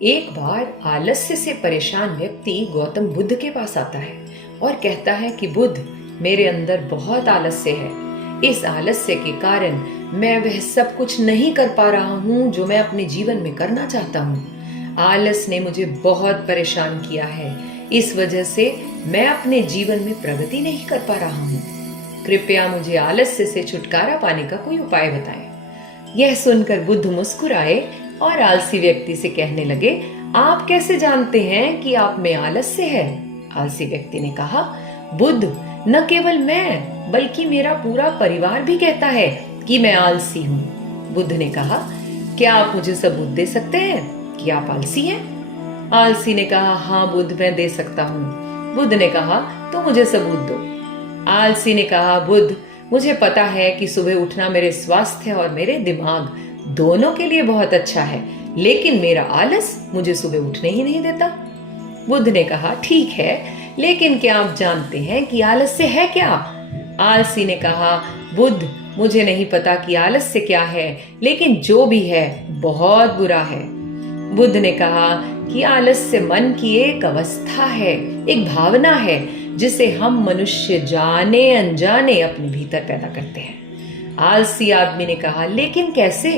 एक बार आलस्य से परेशान व्यक्ति गौतम बुद्ध के पास आता है और कहता है कि बुद्ध, मेरे अंदर बहुत आलस्य है। इस आलस्य के कारण मैं वह सब कुछ नहीं कर पा रहा हूँ जो मैं अपने जीवन में करना चाहता हूँ। आलस ने मुझे बहुत परेशान किया है। इस वजह से मैं अपने जीवन में प्रगति नहीं कर पा रहा हूँ। कृपया मुझे आलस्य से छुटकारा पाने का कोई उपाय बताएं। यह सुनकर बुद्ध मुस्कुराए और आलसी व्यक्ति से कहने लगे, आप कैसे जानते हैं कि आप में आलस्य है? आलसी व्यक्ति ने कहा, बुद्ध, न केवल मैं बल्कि मेरा पूरा परिवार भी कहता है कि मैं आलसी हूँ। बुद्ध ने कहा, क्या आप मुझे सबूत दे सकते हैं कि आप आलसी हैं? आलसी ने कहा, हाँ बुद्ध, मैं दे सकता हूँ। बुद्ध ने कहा, तो मुझे सबूत दो। आलसी ने कहा, बुद्ध, मुझे पता है कि सुबह उठना मेरे स्वास्थ्य और मेरे दिमाग दोनों के लिए बहुत अच्छा है, लेकिन मेरा आलस मुझे सुबह उठने ही नहीं देता। बुद्ध ने कहा, ठीक है, लेकिन क्या आप जानते हैं कि आलस्य है क्या? आलसी ने कहा, बुद्ध, मुझे नहीं पता कि आलस्य क्या है, लेकिन जो भी है बहुत बुरा है। बुद्ध ने कहा कि आलस्य मन की एक अवस्था है, एक भावना है जिसे हम मनुष्य जाने अनजाने अपने भीतर पैदा करते हैं। आलसी आदमी ने कहा, लेकिन कैसे?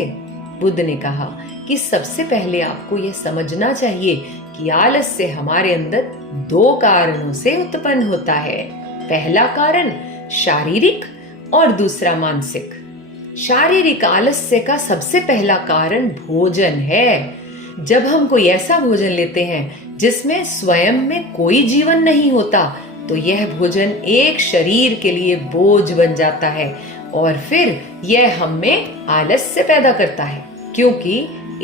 बुद्ध ने कहा कि सबसे पहले आपको यह समझना चाहिए कि आलस्य हमारे अंदर दो कारणों से उत्पन्न होता है। पहला कारण शारीरिक और दूसरा मानसिक। शारीरिक आलस्य का सबसे पहला कारण भोजन है। जब हम कोई ऐसा भोजन लेते हैं जिसमें स्वयं में कोई जीवन नहीं होता, तो यह भोजन एक शरीर के लिए बोझ बन जाता है और फिर यह हम में आलस्य पैदा करता है, क्योंकि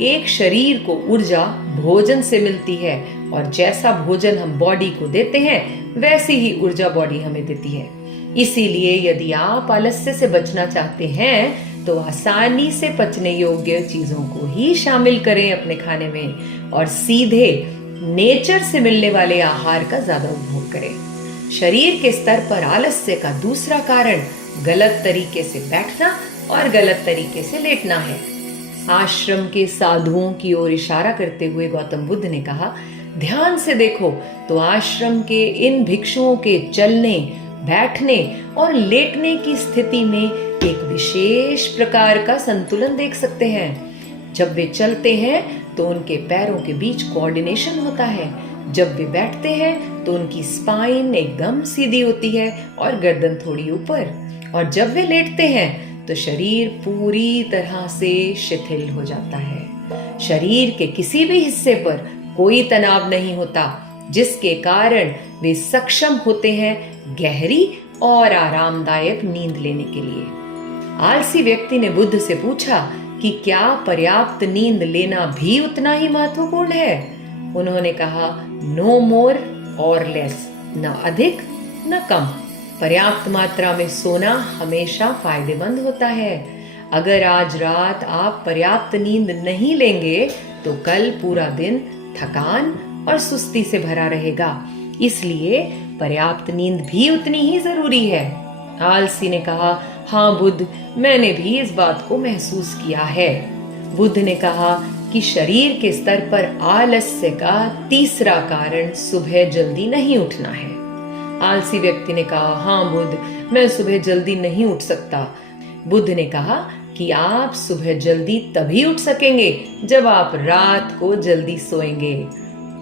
एक शरीर को ऊर्जा भोजन से मिलती है और जैसा भोजन हम बॉडी को देते हैं वैसी ही ऊर्जा बॉडी हमें देती है। इसीलिए यदि आप आलस्य से बचना चाहते हैं तो आसानी से पचने योग्य चीजों को ही शामिल करें अपने खाने में और सीधे नेचर से मिलने वाले आहार का ज्यादा उपभोग करें। शरीर के स्तर पर आलस्य का दूसरा कारण गलत तरीके से बैठना और गलत तरीके से लेटना है। आश्रम के साधुओं की ओर इशारा करते हुए गौतम बुद्ध ने कहा, ध्यान से देखो तो आश्रम के इन भिक्षुओं के चलने, बैठने और लेटने की स्थिति में एक विशेष प्रकार का संतुलन देख सकते हैं। जब वे चलते हैं तो उनके पैरों के बीच कोऑर्डिनेशन होता है। जब वे बैठते हैं तो उनकी स्पाइन एकदम सीधी होती है और गर्दन थोड़ी ऊपर, और जब वे लेटते हैं तो शरीर पूरी तरह से शिथिल हो जाता है। शरीर के किसी भी हिस्से पर कोई तनाव नहीं होता, जिसके कारण वे सक्षम होते हैं गहरी और आरामदायक नींद लेने के लिए। आलसी व्यक्ति ने बुद्ध से पूछा कि क्या पर्याप्त नींद लेना भी उतना ही महत्वपूर्ण है? उन्होंने कहा, नो मोर और लेस, न अधिक न कम। पर्याप्त मात्रा में सोना हमेशा फायदेमंद होता है। अगर आज रात आप पर्याप्त नींद नहीं लेंगे तो कल पूरा दिन थकान और सुस्ती से भरा रहेगा। इसलिए पर्याप्त नींद भी उतनी ही जरूरी है। आलसी ने कहा, हाँ बुद्ध, मैंने भी इस बात को महसूस किया है। बुद्ध ने कहा कि शरीर के स्तर पर आलस्य का तीसरा कारण सुबह जल्दी नहीं उठना है। आलसी व्यक्ति ने कहा, हाँ बुद्ध, मैं सुबह जल्दी नहीं उठ सकता। बुद्ध ने कहा कि आप सुबह जल्दी तभी उठ सकेंगे जब आप रात को जल्दी सोएंगे।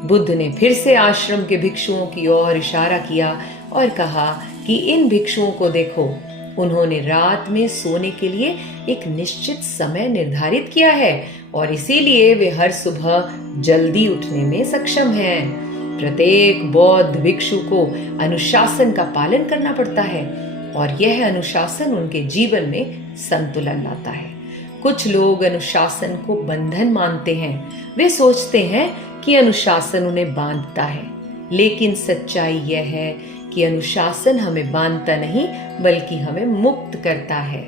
बुद्ध ने फिर से आश्रम के भिक्षुओं की ओर इशारा किया और कहा कि इन भिक्षुओं को देखो, उन्होंने रात में सोने के लिए एक निश्चित समय निर्धारित किया है और इसीलिए वे हर सुबह जल्दी उठने में सक्षम हैं। प्रत्येक बौद्ध भिक्षु को अनुशासन का पालन करना पड़ता है और यह अनुशासन उनके जीवन में संतुलन लाता है। कुछ लोग अनुशासन को बंधन मानते हैं। वे सोचते हैं कि अनुशासन उन्हें बांधता है, लेकिन सच्चाई यह है कि अनुशासन हमें बांधता नहीं बल्कि हमें मुक्त करता है।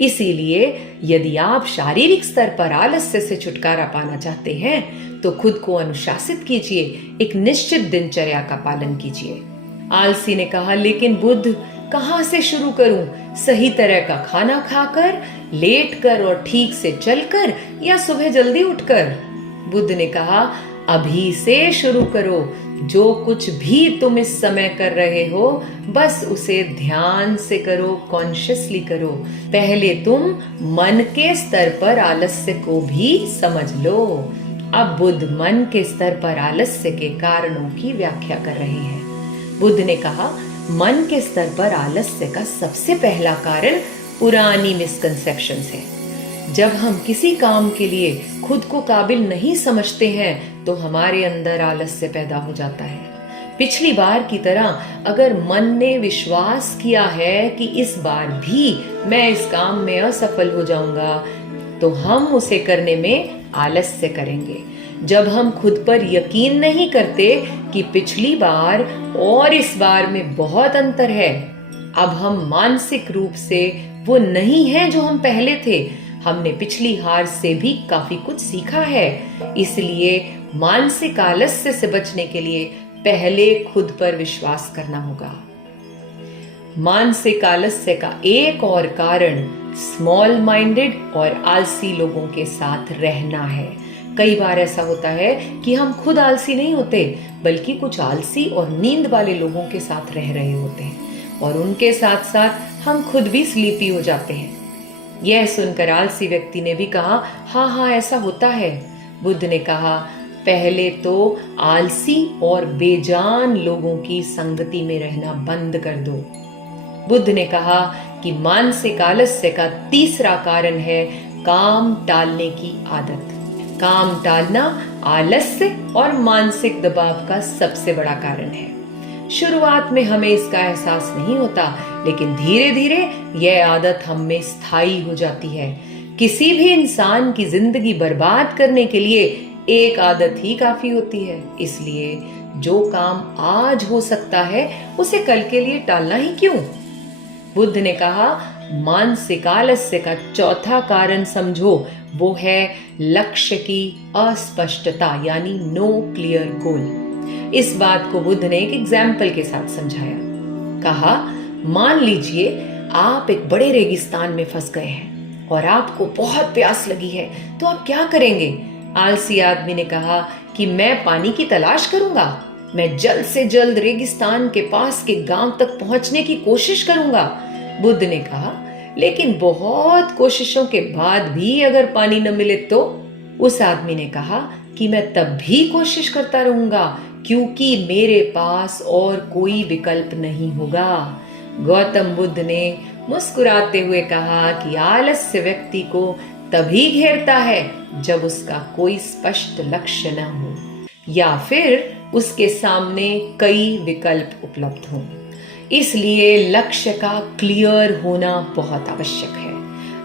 इसीलिए यदि आप शारीरिक स्तर पर आलस्य से छुटकारा पाना चाहते हैं तो खुद को अनुशासित कीजिए, एक निश्चित दिनचर्या का पालन कीजिए। आलसी ने कहा, लेकिन बुद्ध, कहाँ से शुरू करूं? सही तरह का खाना खाकर, लेटकर और ठीक से चलकर, या सुबह जल्दी उठकर? बुद्ध ने कहा, अभी से शुरू करो। जो कुछ भी तुम इस समय कर रहे हो, बस उसे ध्यान से करो, कॉन्शियसली करो। पहले तुम मन के स्तर पर आलस्य को भी समझ लो। अब बुद्ध मन के स्तर पर आलस्य के कारणों की व्याख्या कर रहे हैं। बुद्ध ने कहा, मन के स्तर पर आलस्य का सबसे पहला कारण पुरानी मिसकंसेप्शंस है। जब हम किसी काम के लिए खुद को काबिल नहीं समझते हैं तो हमारे अंदर आलस्य पैदा हो जाता है। पिछली बार की तरह अगर मन ने विश्वास किया है कि इस बार भी मैं इस काम में असफल हो जाऊंगा, तो हम उसे करने में आलस्य करेंगे। जब हम खुद पर यकीन नहीं करते कि पिछली बार और इस बार में बहुत अंतर है, अब हम मानसिक रूप से वो नहीं है जो हम पहले थे। हमने पिछली हार से भी काफी कुछ सीखा है। इसलिए मानसिक आलस्य से बचने के लिए पहले खुद पर विश्वास करना होगा। मानसिक आलस्य का एक और कारण स्मॉल माइंडेड और आलसी लोगों के साथ रहना है। कई बार ऐसा होता है कि हम खुद आलसी नहीं होते, बल्कि कुछ आलसी और नींद वाले लोगों के साथ रह रहे होते हैं और उनके साथ साथ हम खुद भी स्लीपी हो जाते हैं। यह सुनकर आलसी व्यक्ति ने भी कहा, हाँ हाँ ऐसा होता है। बुद्ध ने कहा, पहले तो आलसी और बेजान लोगों की संगति में रहना बंद कर दो। बुद्ध ने कहा कि मानसिक आलस्य का तीसरा कारण है काम टालने की आदत। काम टालना आलस्य और मानसिक दबाव का सबसे बड़ा कारण है। शुरुआत में हमें इसका एहसास नहीं होता, लेकिन धीरे धीरे यह आदत हम में स्थायी हो जाती है। किसी भी इंसान की जिंदगी बर्बाद करने के लिए एक आदत ही काफी होती है। इसलिए जो काम आज हो सकता है उसे कल के लिए टालना ही क्यों। बुद्ध ने कहा, मानसिक आलस्य का चौथा कारण समझो, वो है लक्ष्य की अस्पष्टता, यानी नो क्लियर गोल। इस बात को बुद्ध ने एक एग्जाम्पल के साथ समझाया। कहा, मान लीजिए आप एक बड़े रेगिस्तान में फंस गए हैं और आपको बहुत प्यास लगी है, तो आप क्या करेंगे। आलसी आदमी ने कहा कि मैं पानी की तलाश करूंगा, मैं जल्द से जल्द रेगिस्तान के पास के गांव तक पहुंचने की कोशिश करूंगा। बुद्ध ने कहा, लेकिन बहुत कोशिशों के बाद भी अगर पानी न मिले तो। उस आदमी ने कहा कि मैं तब भी कोशिश करता रहूंगा, क्योंकि मेरे पास और कोई विकल्प नहीं होगा। गौतम बुद्ध ने मुस्कुराते हुए कहा कि आलस्य व्यक्ति को तभी घेरता है जब उसका कोई स्पष्ट लक्ष्य न हो या फिर उसके सामने कई विकल्प उपलब्ध हों। इसलिए लक्ष्य का क्लियर होना बहुत आवश्यक है।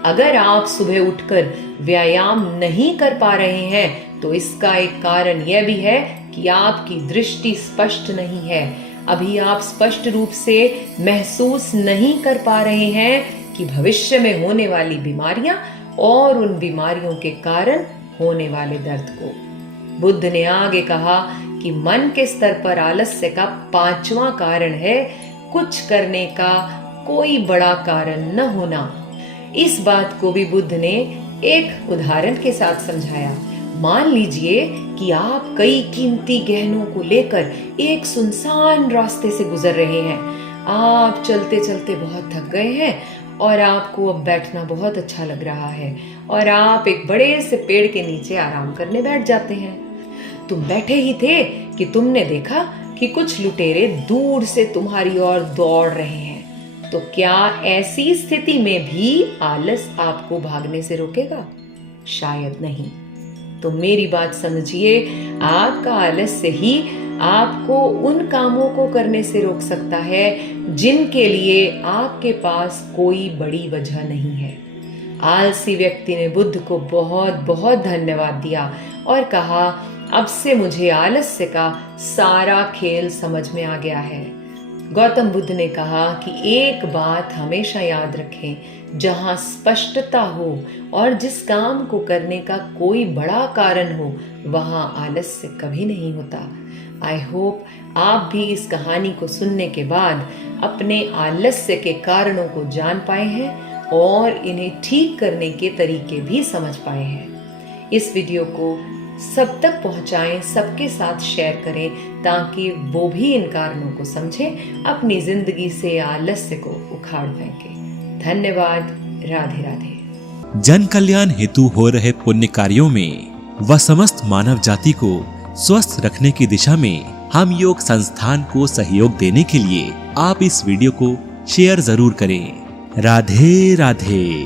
अगर आप सुबह उठकर व्यायाम नहीं कर पा रहे हैं तो इसका एक कारण यह भी है कि आपकी दृष्टि स्पष्ट नहीं है। अभी आप स्पष्ट रूप से महसूस नहीं कर पा रहे हैं कि भविष्य में होने वाली बीमारियां और उन बीमारियों के कारण होने वाले दर्द को। बुद्ध ने आगे कहा कि मन के स्तर पर आलस्य का पांचवा कारण है कुछ करने का कोई बड़ा कारण न होना। इस बात को भी बुद्ध ने एक उदाहरण के साथ समझाया। मान लीजिए कि आप कई कीमती गहनों को लेकर एक सुनसान रास्ते से गुजर रहे हैं। आप चलते चलते बहुत थक गए हैं और आपको अब बैठना बहुत अच्छा लग रहा है और आप एक बड़े से पेड़ के नीचे आराम करने बैठ जाते हैं। तुम बैठे ही थे कि तुमने देखा कि कुछ लुटेरे दूर से तुम्हारी ओर दौड़ रहे हैं। तो क्या ऐसी स्थिति में भी आलस आपको भागने से रोकेगा? शायद नहीं। तो मेरी बात समझिए, आपका आलस्य ही आपको उन कामों को करने से रोक सकता है जिनके लिए आपके पास कोई बड़ी वजह नहीं है। आलसी व्यक्ति ने बुद्ध को बहुत बहुत धन्यवाद दिया और कहा, अब से मुझे आलस्य का सारा खेल समझ में आ गया है। गौतम बुद्ध ने कहा कि एक बात हमेशा याद रखें, जहां स्पष्टता हो और जिस काम को करने का कोई बड़ा कारण हो, वहां आलस्य कभी नहीं होता। आई होप आप भी इस कहानी को सुनने के बाद अपने आलस्य के कारणों को जान पाए हैं और इन्हें ठीक करने के तरीके भी समझ पाए हैं। इस वीडियो को सब तक पहुंचाएं, सबके साथ शेयर करें ताकि वो भी इन कारणों को समझें, अपनी जिंदगी से आलस्य को उखाड़ फेंके। धन्यवाद। राधे राधे। जन कल्याण हेतु हो रहे पुण्य कार्यों में व समस्त मानव जाति को स्वस्थ रखने की दिशा में हम योग संस्थान को सहयोग देने के लिए आप इस वीडियो को शेयर जरूर करें। राधे राधे।